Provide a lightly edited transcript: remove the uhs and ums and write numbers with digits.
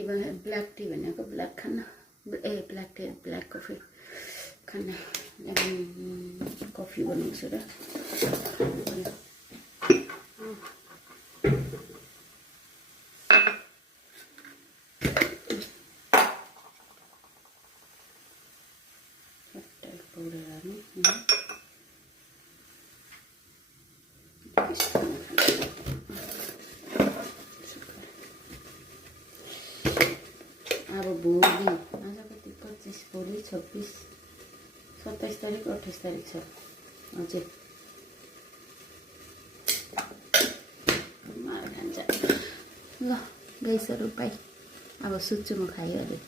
T बना black tea भनेको black खाना ब्ल्याक टी ब्ल्याक कफी खाना कफी बनाउँछु र अब भोलि आज कति 25 भोलि 26 27 तारिक 28 तारिक छ हजुर ल गाइसहरू बाई अब सुत्छु म खाइहालेँ